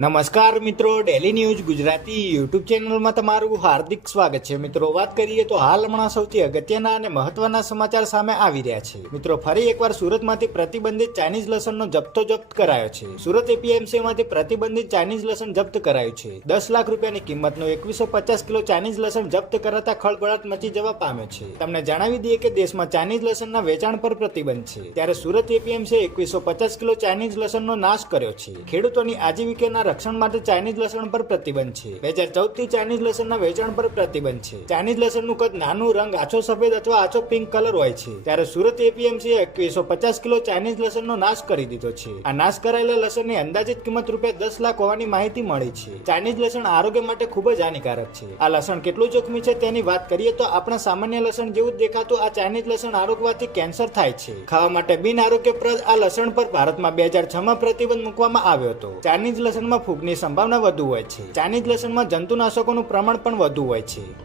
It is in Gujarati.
નમસ્કાર મિત્રો, ડેલી ન્યૂઝ ગુજરાતી યુટ્યુબ ચેનલમાં તમારું હાર્દિક સ્વાગત છે। મિત્રો, વાત કરીએ તો હાલ હમણાં સૌથી અગત્યના અને મહત્વના સમાચાર સામે આવી રહ્યા છે। મિત્રો, ફરી એકવાર સુરતમાંથી પ્રતિબંધિત ચાઇનીઝ લસણનો જથ્થો જપ્ત કરાયો છે। સુરત એપીએમસીમાંથી પ્રતિબંધિત ચાઇનીઝ લસણ જપ્ત કરાયું છે। 10 લાખ રૂપિયાની કિંમતનું 2150 કિલો ચાઇનીઝ લસણ જપ્ત કરાતા ખળભળાટ મચી જવા પામ્યો છે। તમને જણાવી દઈએ કે દેશમાં ચાઇનીઝ લસણના વેચાણ પર પ્રતિબંધ છે, ત્યારે સુરત એપીએમસીએ 2150 કિલો ચાઇનીઝ લસણનો નાશ કર્યો છે। ખેડૂતોની આજીવિકાના રક્ષણ માટે ચાઇનીઝ લસણ પર પ્રતિબંધ છે। 2014 થી ચાઇનીઝ લસણના વેચાણ પર પ્રતિબંધ છે। ચાઇનીઝ લસણનું કદ નાનું, રંગ આછો સફેદ અથવા આછો પિંક કલર હોય છે। ત્યારે સુરત એપીએમસીએ 2150 કિલો ચાઇનીઝ લસણનો નાશ કરી દીધો છે। આ નાશ કરાયેલા લસણની અંદાજિત કિંમત ₹10 લાખ હોવાની માહિતી મળી છે। ચાઇનીઝ લસણ આરોગ્ય માટે ખૂબ જ હાનિકારક છે। આ લસણ કેટલું જોખમી છે તેની વાત કરીએ તો આપણા સામાન્ય લસણ જેવું જ દેખાતું આ ચાઇનીઝ લસણ આરોગવાથી કેન્સર થાય છે। ખાવા માટે બિન આરોગ્યપ્રદ આ લસણ પર ભારતમાં 2006માં પ્રતિબંધ મૂકવામાં આવ્યો હતો। ચાઇનીઝ લસણમાં ફૂગની સંભાવના વધુ હોય છે। ચાઇનીઝ લસણમાં જંતુનાશકોનું પ્રમાણ પણ વધુ હોય છે।